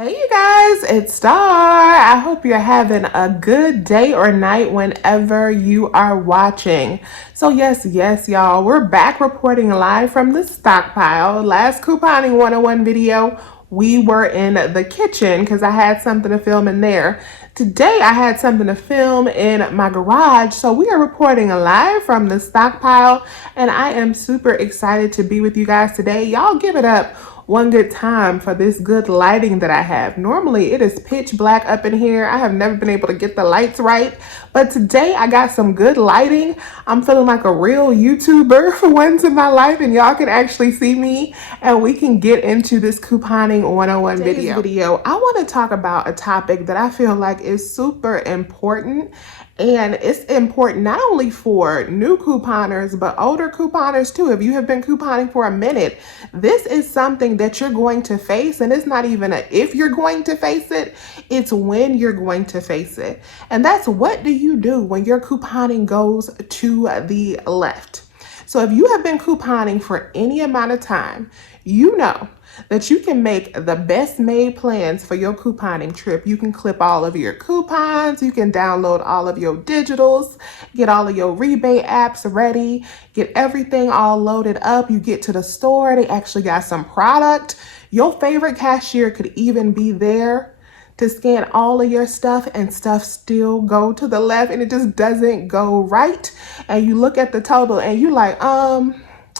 Hey you guys, it's Star. I hope you're having a good day or night whenever you are watching. So yes, y'all, we're back reporting live from the stockpile. Last couponing 101 video, we were in the kitchen because I had something to film in there. Today I had something to film in my garage, so we are reporting live from the stockpile, and I am super excited to be with you guys today. Y'all give it up one good time for this good lighting that I have. Normally it is pitch black up in here. I have never been able to get the lights right, but today I got some good lighting. I'm feeling like a real YouTuber for once in my life, and y'all can actually see me, and we can get into this couponing 101 video. I want to talk about a topic that I feel like is super important, and it's important not only for new couponers, but older couponers too. If you have been couponing for a minute, this is something that you're going to face. And it's not even a if you're going to face it, it's when you're going to face it. And that's, what do you do when your couponing goes to the left? So if you have been couponing for any amount of time, you know that you can make the best made plans for your couponing trip. You can clip all of your coupons, you can download all of your digitals, get all of your rebate apps ready, get everything all loaded up. You get to the store, they actually got some product. Your favorite cashier could even be there to scan all of your stuff, and stuff still go to the left and it just doesn't go right. And you look at the total and you like,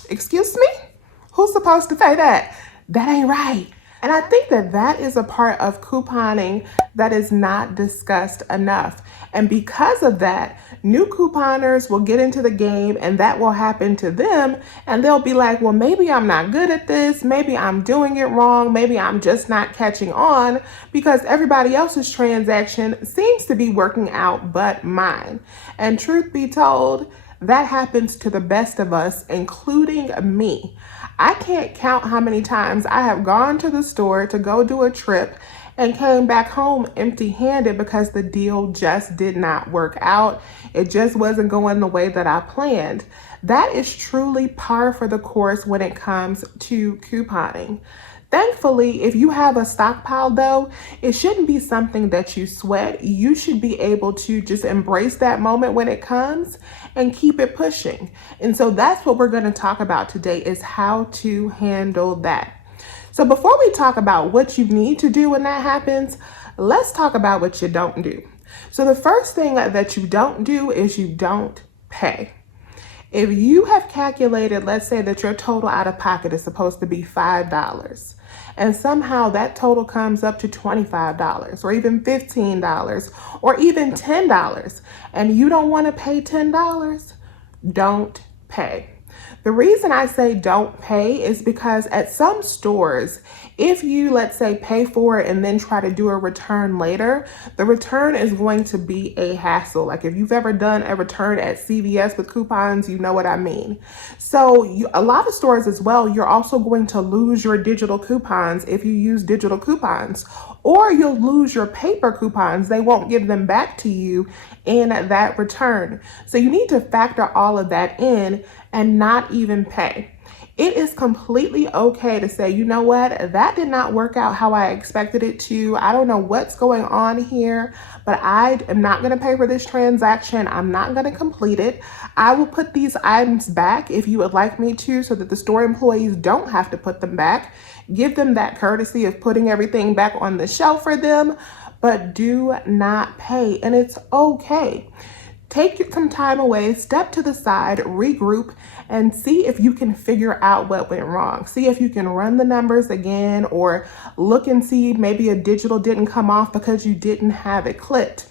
excuse me? Who's supposed to pay that? That ain't right. And I think that that is a part of couponing that is not discussed enough. And because of that, new couponers will get into the game and that will happen to them. And they'll be like, well, maybe I'm not good at this. Maybe I'm doing it wrong. Maybe I'm just not catching on because everybody else's transaction seems to be working out but mine. And truth be told, that happens to the best of us, including me. I can't count how many times I have gone to the store to go do a trip and came back home empty-handed because the deal just did not work out. It just wasn't going the way that I planned. That is truly par for the course when it comes to couponing. Thankfully, if you have a stockpile though, it shouldn't be something that you sweat. You should be able to just embrace that moment when it comes and keep it pushing. And so that's what we're going to talk about today, is how to handle that. So before we talk about what you need to do when that happens, let's talk about what you don't do. So the first thing that you don't do is you don't pay. If you have calculated, let's say that your total out of pocket is supposed to be $5, and somehow that total comes up to $25 or even $15 or even $10, and you don't want to pay $10, don't pay. The reason I say don't pay is because at some stores, if you, let's say, pay for it and then try to do a return later, the return is going to be a hassle. Like if you've ever done a return at CVS with coupons, you know what I mean. So a lot of stores as well, you're also going to lose your digital coupons if you use digital coupons, or you'll lose your paper coupons. They won't give them back to you in that return. So you need to factor all of that in and not even pay. It is completely okay to say, you know what, that did not work out how I expected it to. I don't know what's going on here, but I am not going to pay for this transaction. I'm not going to complete it. I will put these items back if you would like me to, so that the store employees don't have to put them back. Give them that courtesy of putting everything back on the shelf for them, but do not pay. And it's okay. Take some time away, step to the side, regroup, and see if you can figure out what went wrong. See if you can run the numbers again, or look and see maybe a digital didn't come off because you didn't have it clipped.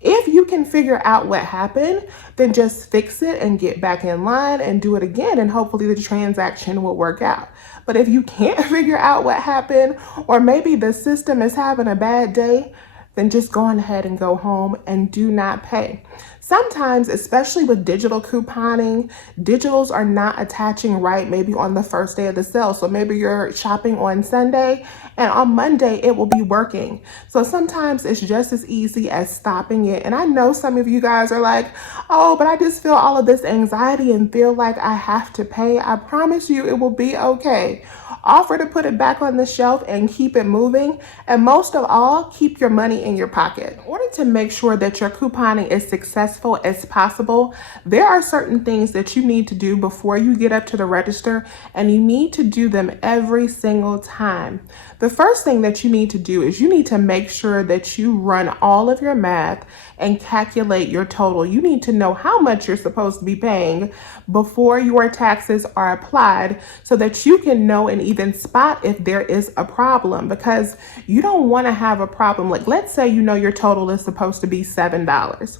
If you can figure out what happened, then just fix it and get back in line and do it again, and hopefully the transaction will work out. But if you can't figure out what happened, or maybe the system is having a bad day, then just go on ahead and go home and do not pay. Sometimes, especially with digital couponing, digitals are not attaching right maybe on the first day of the sale. So maybe you're shopping on Sunday and on Monday it will be working. So sometimes it's just as easy as stopping it. And I know some of you guys are like, oh, but I just feel all of this anxiety and feel like I have to pay. I promise you it will be okay. Offer to put it back on the shelf and keep it moving. And most of all, keep your money in your pocket. In order to make sure that your couponing is successful as possible, there are certain things that you need to do before you get up to the register, and you need to do them every single time. The first thing that you need to do is you need to make sure that you run all of your math and calculate your total. You need to know how much you're supposed to be paying before your taxes are applied so that you can know and even spot if there is a problem, because you don't want to have a problem. Like, let's say you know your total is supposed to be $7.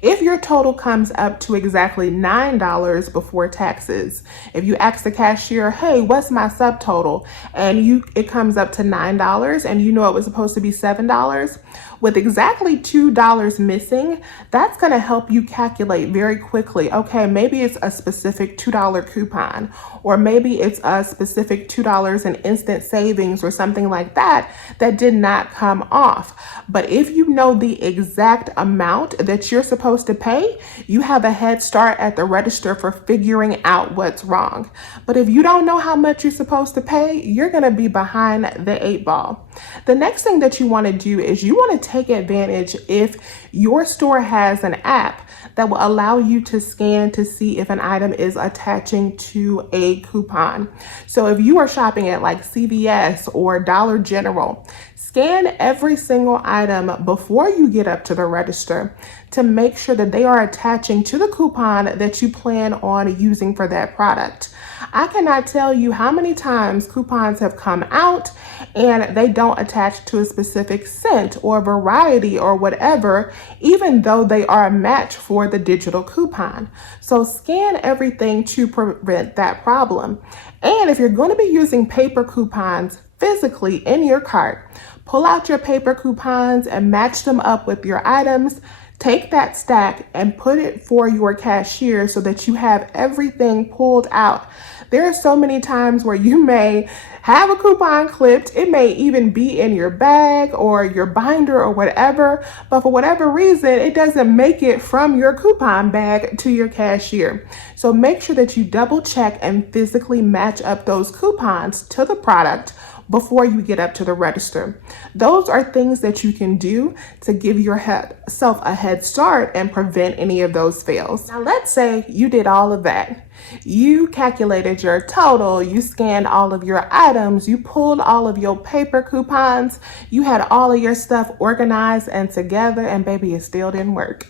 If your total comes up to exactly $9 before taxes, if you ask the cashier, hey, what's my subtotal? And it comes up to $9 and you know it was supposed to be $7, with exactly $2 missing, that's going to help you calculate very quickly. Okay, maybe it's a specific $2 coupon, or maybe it's a specific $2 in instant savings or something like that that did not come off. But if you know the exact amount that you're supposed to pay, you have a head start at the register for figuring out what's wrong. But if you don't know how much you're supposed to pay, you're going to be behind the 8 ball. The next thing that you want to do is you want to take advantage if your store has an app that will allow you to scan to see if an item is attaching to a coupon. So if you are shopping at like CVS or Dollar General, scan every single item before you get up to the register to make sure that they are attaching to the coupon that you plan on using for that product. I cannot tell you how many times coupons have come out and they don't attach to a specific scent or variety or whatever, even though they are a match for the digital coupon. So scan everything to prevent that problem. And if you're going to be using paper coupons physically in your cart, pull out your paper coupons and match them up with your items. Take that stack and put it for your cashier so that you have everything pulled out. There are so many times where you may have a coupon clipped. It may even be in your bag or your binder or whatever, but for whatever reason, it doesn't make it from your coupon bag to your cashier. So make sure that you double check and physically match up those coupons to the product before you get up to the register. Those are things that you can do to give yourself a head start and prevent any of those fails. Now, let's say you did all of that. You calculated your total, you scanned all of your items, you pulled all of your paper coupons, you had all of your stuff organized and together, and baby, it still didn't work.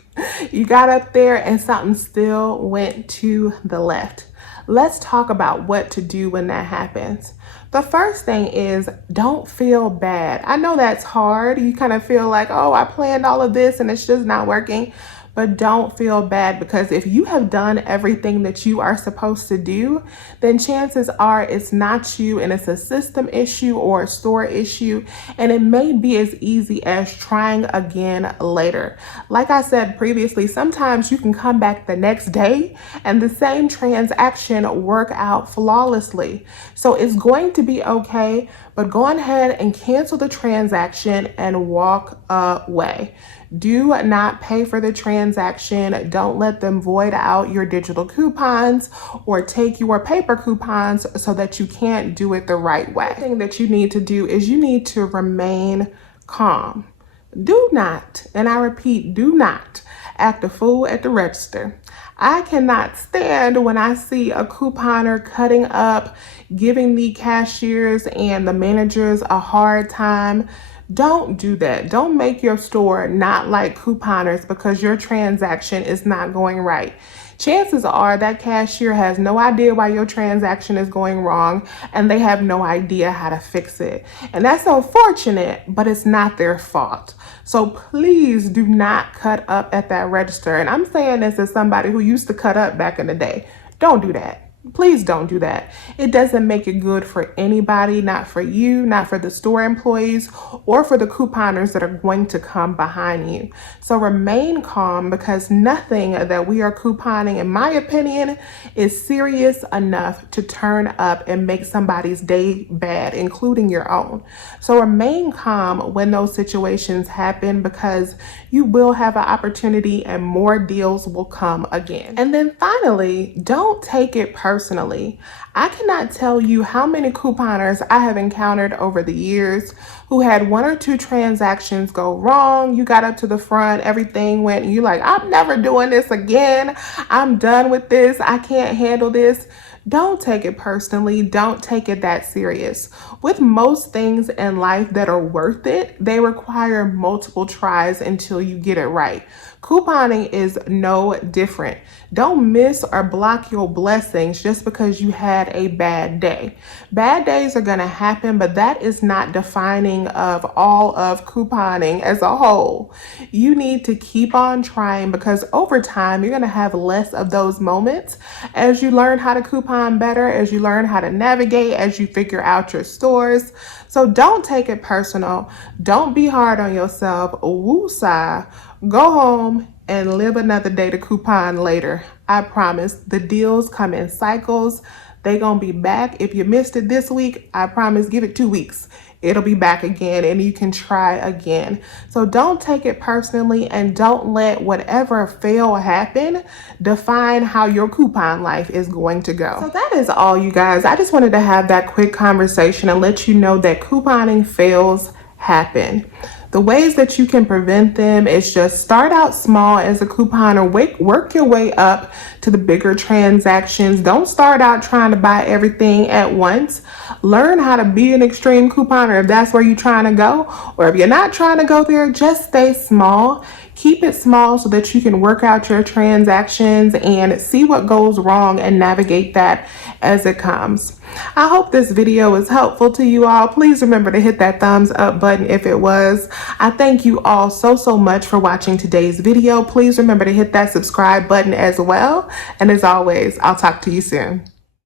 You got up there and something still went to the left. Let's talk about what to do when that happens. The first thing is, don't feel bad. I know that's hard. You kind of feel like, oh, I planned all of this and it's just not working. But don't feel bad, because if you have done everything that you are supposed to do, then chances are it's not you and it's a system issue or a store issue. And it may be as easy as trying again later. Like I said previously, sometimes you can come back the next day and the same transaction work out flawlessly. So it's going to be okay, but go ahead and cancel the transaction and walk away. Do not pay for the transaction. Don't let them void out your digital coupons or take your paper coupons so that you can't do it the right way. The thing that you need to do is you need to remain calm. Do not, and I repeat, do not act a fool at the register. I cannot stand when I see a couponer cutting up, giving the cashiers and the managers a hard time. Don't do that. Don't make your store not like couponers because your transaction is not going right. Chances are that cashier has no idea why your transaction is going wrong, and they have no idea how to fix it. And that's unfortunate, but it's not their fault. So please do not cut up at that register. And I'm saying this as somebody who used to cut up back in the day. Don't do that. Please don't do that. It doesn't make it good for anybody, not for you, not for the store employees, or for the couponers that are going to come behind you. So remain calm, because nothing that we are couponing, in my opinion, is serious enough to turn up and make somebody's day bad, including your own. So remain calm when those situations happen, because you will have an opportunity and more deals will come again. And then finally, don't take it personally. I cannot tell you how many couponers I have encountered over the years who had one or two transactions go wrong. You got up to the front, everything went, and you like, I'm never doing this again. I'm done with this. I can't handle this. Don't take it personally. Don't take it that serious. With most things in life that are worth it, they require multiple tries until you get it right. Couponing is no different. Don't miss or block your blessings just because you had a bad day. Bad days are going to happen, but that is not defining of all of couponing as a whole. You need to keep on trying because over time, you're going to have less of those moments as you learn how to coupon better, as you learn how to navigate, as you figure out your stores. So don't take it personal. Don't be hard on yourself. Woosah. Go home and live another day to coupon later. I promise. The deals come in cycles. They gonna be back. If you missed it this week, I promise, give it 2 weeks. It'll be back again and you can try again. So don't take it personally and don't let whatever fail happen define how your coupon life is going to go. So that is all, you guys. I just wanted to have that quick conversation and let you know that couponing fails happen. The ways that you can prevent them is just start out small as a couponer, work your way up to the bigger transactions. Don't start out trying to buy everything at once. Learn how to be an extreme couponer if that's where you're trying to go. Or if you're not trying to go there, just stay small. Keep it small so that you can work out your transactions and see what goes wrong and navigate that as it comes. I hope this video is helpful to you all. Please remember to hit that thumbs up button if it was. I thank you all so much for watching today's video. Please remember to hit that subscribe button as well. And as always, I'll talk to you soon.